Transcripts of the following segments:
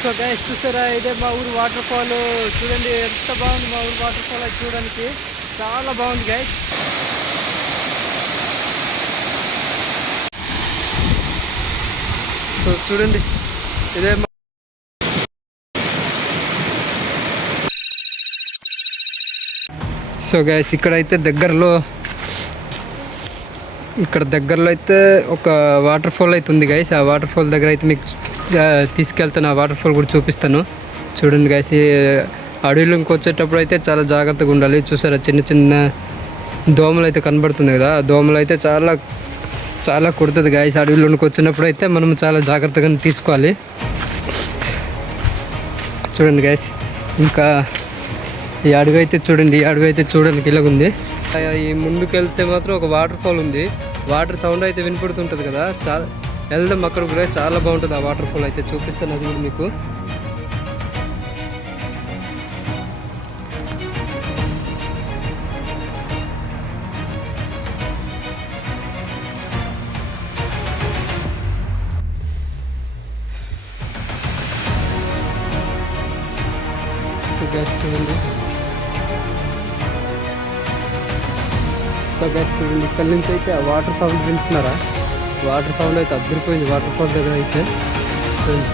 So guys చూసారా, ఇదే మా ఊరు వాటర్ ఫాల్. చూడండి ఎంత బాగుంది మా ఊరు వాటర్ ఫాల్. అది చూడడానికి చాలా బాగుంది గైస్. సో చూడండి ఇదే సో గైస్ ఇక్కడైతే దగ్గరలో అయితే ఒక వాటర్ ఫాల్ అయితే ఉంది గైస్. ఆ వాటర్ ఫాల్ దగ్గర అయితే మీకు తీసుకెళ్తాను. ఆ వాటర్ ఫాల్ కూడా చూపిస్తాను. చూడండి గైస్, అడవిలోకి వచ్చేటప్పుడు అయితే చాలా జాగ్రత్తగా ఉండాలి. చూసారా, చిన్న చిన్న దోమలు అయితే కనబడుతుంది కదా. ఆ దోమలు అయితే చాలా చాలా కుడుతుంది గైస్. అడవిలోకి వచ్చినప్పుడు అయితే మనం చాలా జాగ్రత్తగా తీసుకోవాలి. చూడండి గైస్, ఇంకా ఈ అడవి అయితే చూడడానికి ఇలాగ ఉంది. ఈ ముందుకు వెళ్తే మాత్రం ఒక వాటర్ ఫాల్ ఉంది. వాటర్ సౌండ్ అయితే వినపడుతుంటుంది కదా. చాలా వెళ్దాం అక్కడ కూడా. చాలా బాగుంటుంది ఆ వాటర్ ఫాల్ అయితే. చూపిస్తాను అది కూడా మీకు. చూడండి చూడండి ఇక్కడ నుంచి అయితే ఆ వాటర్ సౌండ్ వింటున్నారా? వాటర్ సౌండ్ అయితే అద్దరిపోయింది వాటర్ ఫాల్ దగ్గర అయితే. చూడండి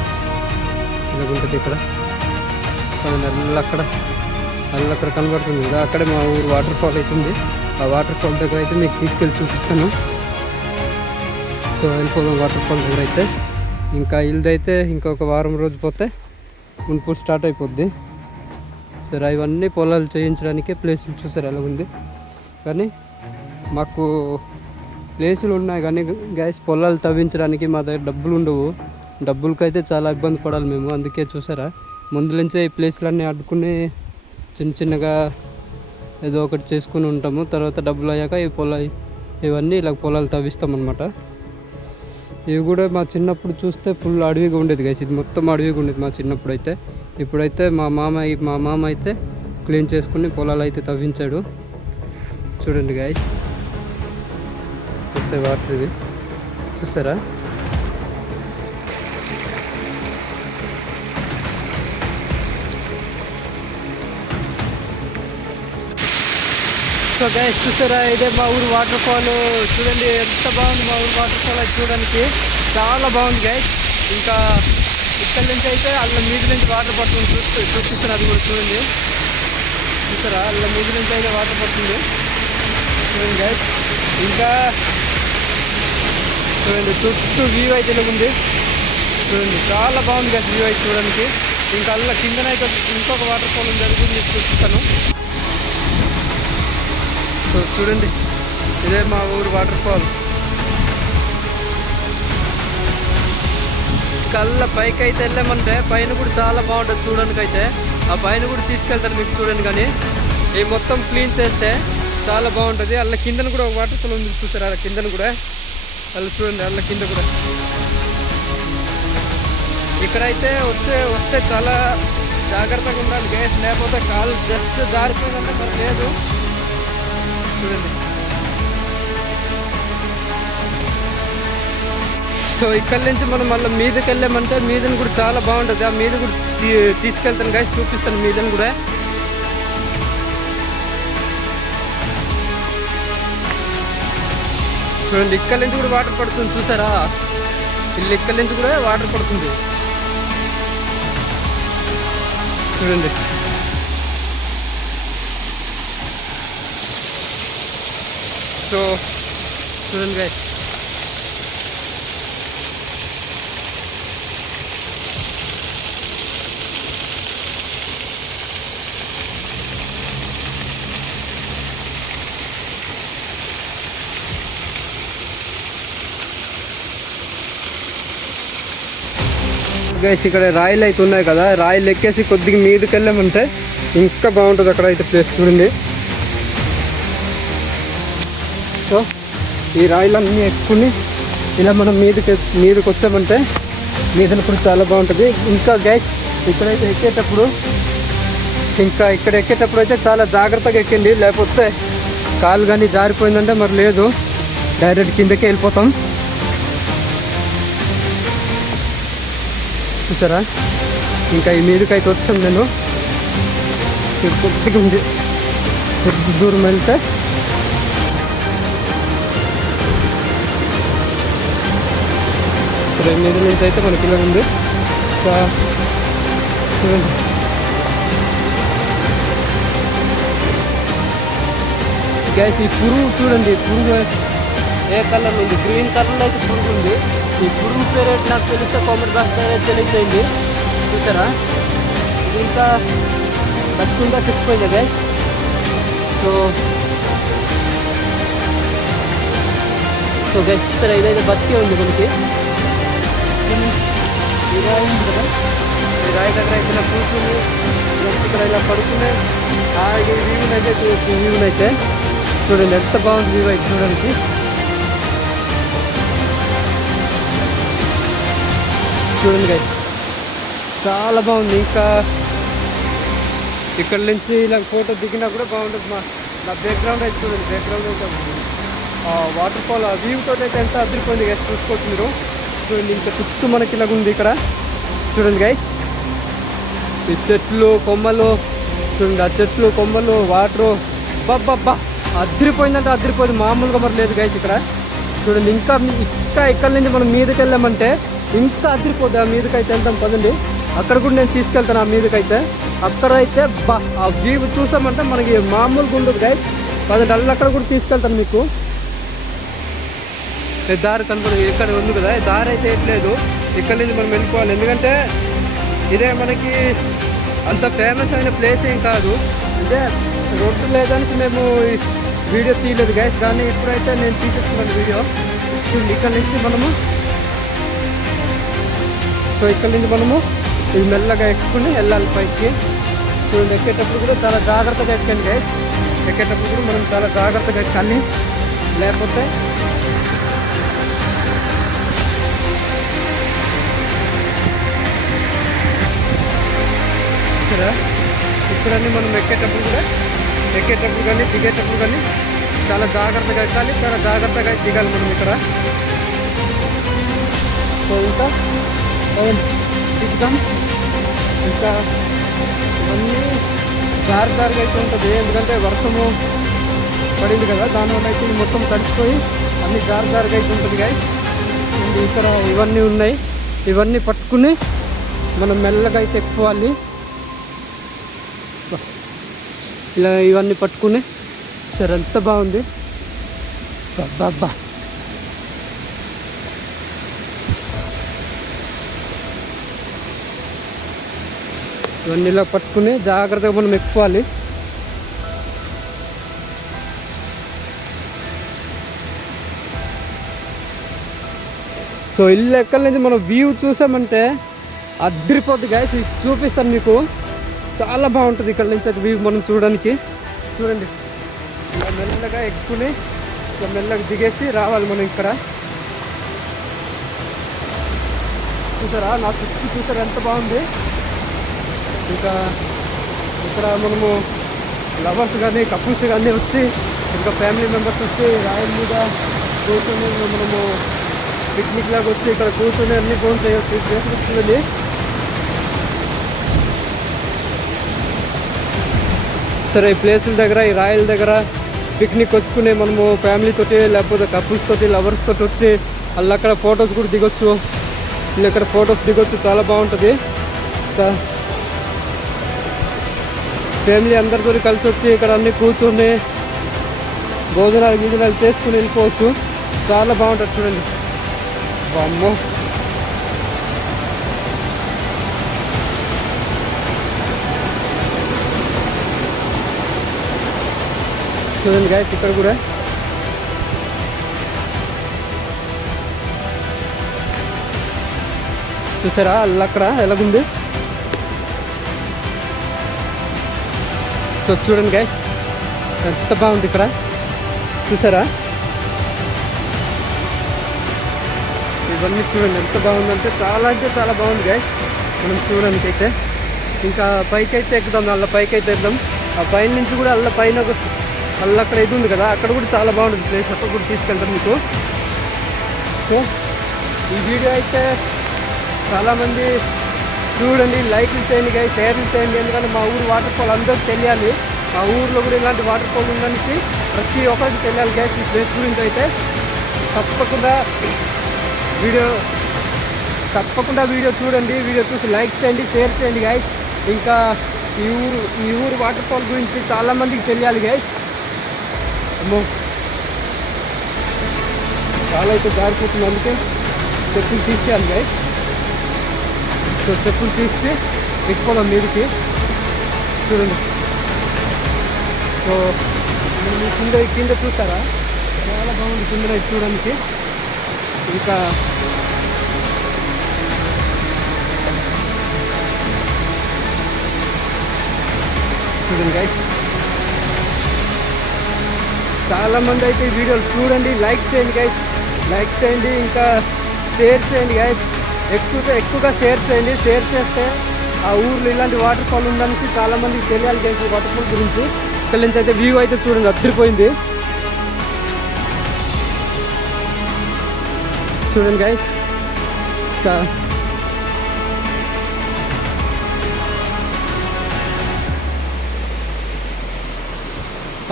ఇలా ఉంటుంది ఇక్కడ. అక్కడ కనబడుతుంది కదా, అక్కడే మా ఊరు వాటర్ ఫాల్ అవుతుంది. ఆ వాటర్ ఫాల్ దగ్గర అయితే మీకు తీసుకెళ్ళి చూపిస్తాను. సో వెళ్ళిపోదాం వాటర్ ఫాల్ దగ్గర అయితే. ఇంకా ఇల్దైతే ఇంకొక వారం రోజు పోతే మున్పూర్ స్టార్ట్ అయిపోద్ది. సరే, ఇవన్నీ పొలాలు చేయించడానికి ప్లేసులు చూసారు ఎలా ఉంది. కానీ మాకు ప్లేసులు ఉన్నాయి కానీ గ్యాస్ పొలాలు తవ్వించడానికి మా దగ్గర డబ్బులు ఉండవు. డబ్బులకైతే చాలా ఇబ్బంది పడాలి మేము. అందుకే చూసారా, ముందు నుంచే ఈ ప్లేసులన్నీ అడ్డుకుని చిన్నగా ఏదో ఒకటి చేసుకుని ఉంటాము. తర్వాత డబ్బులు అయ్యాక ఇవన్నీ ఇలా పొలాలు తవ్విస్తామన్నమాట. ఇవి కూడా మా చిన్నప్పుడు చూస్తే ఫుల్ అడవిగా ఉండేది గైస్. ఇది మొత్తం అడవిగా ఉండేది మా చిన్నప్పుడు అయితే. ఇప్పుడైతే మా మామ అయితే క్లీన్ చేసుకుని పొలాలు అయితే తవ్వించాడు. చూడండి గైస్, వచ్చే వాటర్ ఇది చూసారా. సో గైస్ చూసారా, ఇదే మా ఊరు వాటర్ ఫాల్. చూడండి ఎంత బాగుంది మా ఊరు వాటర్ ఫాల్. అది చూడడానికి చాలా బాగుంది గైస్. ఇంకా ఇక్కడ నుంచి అయితే అల్ల మీద నుంచి వాటర్ పడుతుంది. చూపిస్తారు అది కూడా చూడండి. చూసారా, అల్ల మీద నుంచి అయితే వాటర్ పడుతుంది. చూడండి గైస్, ఇంకా చూడండి చుట్టూ వ్యూ అయితే ఇలా ఉంది. చూడండి చాలా బాగుంది గైస్ వ్యూ అయితే చూడడానికి. ఇంకా అల్ల కిందనైతే ఇంకొక వాటర్ ఫాల్ ఉంది, అది కూడా మీకు చూపిస్తాను. సో చూడండి ఇదే మా ఊరు వాటర్ ఫాల్. కళ్ళ పైకి అయితే వెళ్ళామంటే పైన కూడా చాలా బాగుంటుంది చూడడానికి అయితే. ఆ పైన కూడా తీసుకెళ్తాను మీకు చూడండి. కానీ ఈ మొత్తం క్లీన్ చేస్తే చాలా బాగుంటుంది. అల్ల కిందను కూడా ఒక వాటర్ ఫాల్ ఉంది చూసారు. అలా కిందను కూడా అలా చూడండి, అల్ల కింద కూడా. ఇక్కడైతే వస్తే చాలా జాగ్రత్తగా ఉండాలి గ్యాస్, లేకపోతే కాలు జస్ట్ జారిపోయిందంటే మరి లేదు. చూడండి, సో ఇక్కడ నుంచి మనం మళ్ళీ మీదకి వెళ్ళామంటే మీదని కూడా చాలా బాగుంటుంది. ఆ మీద కూడా తీసుకెళ్తాను గాయస్, చూపిస్తాను మీదని కూడా. చూడండి ఇక్కడ నుంచి కూడా వాటర్ పడుతుంది చూసారా. ఇక్కడ నుంచి కూడా వాటర్ పడుతుంది చూడండి. సో చూడండి గాయస్, ఇక్కడ రాయిలు అయితే ఉన్నాయి కదా. రాయిలు ఎక్కేసి కొద్దిగా మీదకి వెళ్ళామంటే ఇంకా బాగుంటుంది అక్కడ అయితే ప్లేస్. చూడండి, సో ఈ రాయిలన్నీ ఎక్కుని ఇలా మనం మీదకి వచ్చామంటే మీదనప్పుడు చాలా బాగుంటుంది. ఇంకా గ్యాస్ ఇక్కడైతే ఎక్కేటప్పుడు అయితే చాలా జాగ్రత్తగా ఎక్కండి, లేకపోతే కాలు కానీ జారిపోయిందంటే మరి లేదు, డైరెక్ట్ కిందకే వెళ్ళిపోతాం. చూసారా, ఇంకా ఈ మీదకైతే వచ్చాను నేను. కొద్దిగా ఉంది, కొద్ది దూరం వెళ్తే మీద నుంచి అయితే మనకి ఇలా ఉంది. చూడండి, గ్యాస్ ఈ పురుగు చూడండి, పురుగు ఏ కలర్ ఉంది, గ్రీన్ కలర్లో అయితే పురుగు ఉంది. ఈ పురుగు పేరు అయితే నాకు తెలిస్తే కామెంట్ బాక్స్ అయితే తెలియజేయండి. చూసారా, ఇది ఇంకా బతుకుందా చచ్చిపోయిందా గ్యాస్. సో గ్యాస్ చూసారా, ఇదైతే బతికే ఉంది మనకి. ఈ రాయి ఉంది కదా, ఈ రాయి దగ్గర అయితే కూర్చుని ఇక్కడ ఇలా పడుకునే వ్యూని అయితే చూడండి, ఎంత బాగుంది వ్యూ అయితే చూడడానికి. చూడండి గైస్, చాలా బాగుంది. ఇంకా ఇక్కడ నుంచి ఇలా ఫోటో దిగినా కూడా బాగుంటుంది. నా బ్యాక్గ్రౌండ్ అయితే చూడండి, బ్యాక్గ్రౌండ్ అయితే వాటర్ ఫాల్ ఆ వ్యూ తోటి అయితే ఎంత అదిరిపోయింది గైస్, చూసుకోవచ్చు మీరు. చూడండి, ఇంకా చుట్టూ మనకి ఇలాగ ఉంది ఇక్కడ. చూడండి గైస్, ఈ చెట్లు కొమ్మలు చూడండి, ఆ చెట్లు కొమ్మలు వాటరు బాబ్బా అదిరిపోయిందంటే అదిరిపోయింది, మామూలుగా మరి లేదు గైస్ ఇక్కడ. చూడండి, ఇంకా ఇక్కడ నుంచి మనం మీదకి వెళ్ళామంటే ఇంకా అదిరిపోద్ది. ఆ మీదకైతే వెళ్తాం పదండి, అక్కడ కూడా నేను తీసుకెళ్తాను. ఆ మీదకైతే అక్కడైతే ఆ వ్యూ చూసామంటే మనకి మామూలుగా ఉండదు గైస్. పదండి, అక్కడ కూడా తీసుకెళ్తాను మీకు. దారి కనపడదు, ఇక్కడ ఉంది కదా, దారి అయితే ఎట్లేదు, ఇక్కడ నుంచి మనం వెళ్ళిపోవాలి. ఎందుకంటే ఇదే మనకి అంత ఫేమస్ అయిన ప్లేస్ ఏం కాదు, అంటే రోడ్డు లేదని మేము వీడియో తీయలేదు గైస్. కానీ ఇప్పుడైతే నేను తీసేస్తున్నాను వీడియో. చూడండి, ఇక్కడ నుంచి మనము ఇది మెల్లగా ఎక్కుని వెళ్ళాలి పైకి. చూడండి, ఎక్కేటప్పుడు కూడా చాలా జాగ్రత్తగా ఎక్కండి గైస్. ఎక్కేటప్పుడు కూడా మనం చాలా జాగ్రత్తగా ఎక్కాలి, లేకపోతే ఇక్కడన్నీ మనం ఎక్కేటప్పుడు కానీ దిగేటప్పుడు కానీ చాలా జాగ్రత్తగా ఎక్కాలి, చాలా జాగ్రత్తగా దిగాలి మనం ఇక్కడ. సో ఇంకా దిగుతాం. ఇంకా ఇవన్నీ దారిగా అయితే ఉంటుంది, ఎందుకంటే వర్షము పడింది కదా, దానివల్ల అయితే మొత్తం తడిచిపోయి అన్ని దారిగా అయితే ఉంటుంది గాయస్. ఇక్కడ ఇవన్నీ ఉన్నాయి, ఇవన్నీ పట్టుకుని మనం మెల్లగా అయితే ఎక్కువాలి. ఇలా ఇవన్నీ పట్టుకుని సరే, ఎంత బాగుంది బాబా. ఇవన్నీ ఇలా పట్టుకుని జాగ్రత్తగా మనం ఎక్కువాలి. సో ఇల్లు ఎక్కడి నుంచి మనం వ్యూ చూసామంటే అదిరిపోద్ది గాయస్. చూపిస్తాను మీకు, చాలా బాగుంటుంది ఇక్కడ నుంచి అయితే వ్యూ మనం చూడడానికి. చూడండి, ఇలా మెల్లగా ఎక్కుని ఇలా మెల్లగా దిగేసి రావాలి మనం ఇక్కడ. చూసారా, నా చుట్టూ చూసారా ఎంత బాగుంది. ఇంకా ఇక్కడ మనము లవర్స్ కానీ కపుల్స్ కానీ వచ్చి, ఇంకా ఫ్యామిలీ మెంబర్స్ వచ్చి రాయల్ మీద కూర్చొని మనము పిక్నిక్ లాగా వచ్చి ఇక్కడ కూర్చొని అన్ని ఫోన్ చేయొచ్చు. చేస్తుంది సరే, ఈ ప్లేసుల దగ్గర, ఈ రాయల దగ్గర పిక్నిక్ వచ్చుకునే మనము ఫ్యామిలీతోటి లేకపోతే కపుల్స్ తోటి లవర్స్ తోటి వచ్చి వాళ్ళు అక్కడ ఫొటోస్ కూడా దిగొచ్చు, వీళ్ళు ఇక్కడ ఫొటోస్ దిగొచ్చు, చాలా బాగుంటుంది. ఫ్యామిలీ అందరితో కలిసి వచ్చి ఇక్కడ అన్నీ కూర్చొని భోజనాలు చేసుకుని వెళ్ళిపోవచ్చు, చాలా బాగుంటుంది. చూడండి, అమ్మో చూడండి గాయస్, ఇక్కడ కూడా చూసారా అక్కడ ఎలాగుంది. సో చూడండి గాయస్, ఎంత బాగుంది ఇక్కడ, చూసారా ఇవన్నీ చూడండి ఎంత బాగుందంటే చాలా బాగుంది గాయస్. మనం చూడడానికి అయితే ఇంకా పైకి అయితే ఎక్కుదాం, అల్ల పైకి అయితే వెళ్దాం. ఆ పైన నుంచి కూడా పైన అక్కడ ఇది ఉంది కదా, అక్కడ కూడా చాలా బాగుంటుంది ప్లేస్, అక్కడ కూడా తీసుకెళ్తాం మీకు. సో ఈ వీడియో అయితే చాలామంది చూడండి, లైక్లు చేయండి గైస్, షేర్లు చేయండి. ఎందుకంటే మా ఊరు వాటర్ ఫాల్ అందరికి తెలియాలి. మా ఊర్లో కూడా ఇలాంటి వాటర్ ఫాల్ ఉందనేసి ప్రతి ఒక్కరికి తెలియాలి గైస్. ఈ ప్లేస్ గురించి అయితే తప్పకుండా వీడియో చూడండి. వీడియో చూసి లైక్ చేయండి, షేర్ చేయండి గైస్. ఇంకా ఈ ఊరు వాటర్ ఫాల్ గురించి చాలామందికి తెలియాలి గైస్. అమ్మో, చాలా అయితే జారిపోతుంది, అందుకే చెప్పులు తీసేయాలి గైస్. సో చెప్పులు తీసి ఎక్కిపోదాం మీదికి. చూడండి, సో కింద చూస్తారా, చాలా బాగుంది కింద చూడడానికి. ఇంకా చూడండి గైస్, చాలామంది అయితే ఈ వీడియోలు చూడండి, లైక్ చేయండి గైస్, లైక్ చేయండి, ఇంకా షేర్ చేయండి గైస్. ఎక్కువగా షేర్ చేయండి. షేర్ చేస్తే ఆ ఊర్లో ఇలాంటి వాటర్ ఫాల్ ఉందనేసి చాలామందికి తెలియాలి గైస్. ఈ వాటర్ ఫాల్ గురించి ఇక్కడ నుంచి అయితే వ్యూ అయితే చూడండి, అద్దరిపోయింది. చూడండి గైస్,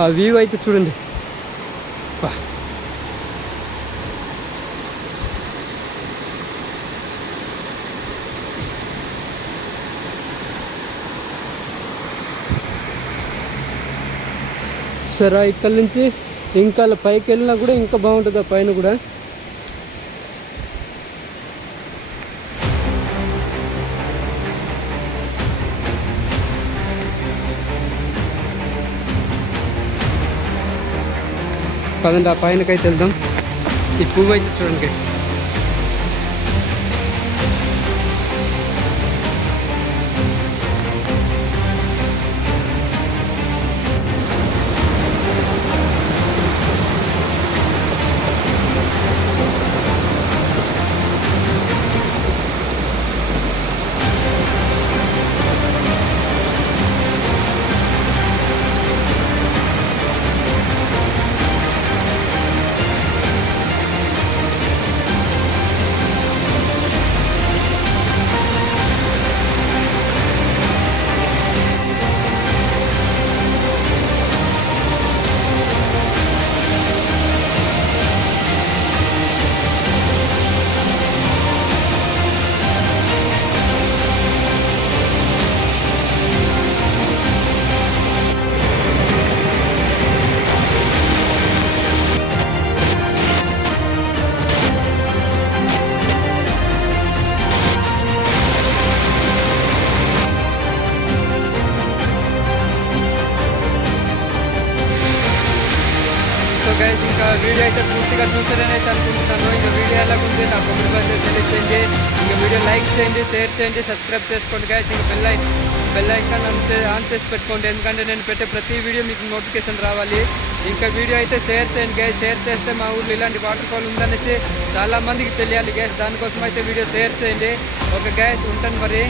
ఆ వ్యూ అయితే చూడండి. సరే, ఇక్కడ నుంచి ఇంకా పైకి వెళ్ళినా కూడా ఇంకా బాగుంటుంది. ఆ పైన కూడా పదండి, ఆ పైనకైతే వెళ్దాం. ఈ పువ్వు అయితే చూడండి గైస్. గైస్, ఇంకా వీడియో అయితే పూర్తిగా చూసారని అయితే అనుకుంటున్నాను. ఇంకా వీడియో ఎలా ఉంది నా కామెంట్ బాక్స్లో తెలియజేయండి. ఇంకా వీడియో లైక్ చేయండి, షేర్ చేయండి, సబ్స్క్రైబ్ చేసుకోండి గైస్. ఇంకా బెల్ ఐకాన్ ఆన్ చేసి పెట్టుకోండి, ఎందుకంటే నేను పెట్టే ప్రతి వీడియో మీకు నోటిఫికేషన్ రావాలి. ఇంకా వీడియో అయితే షేర్ చేయండి గైస్. షేర్ చేస్తే మా ఊళ్ళో ఇలాంటి వాటర్ ఫాల్ ఉందనేసి చాలామందికి తెలియాలి గైస్. దానికోసం అయితే వీడియో షేర్ చేయండి. ఓకే గైస్, ఉంటాను మరి.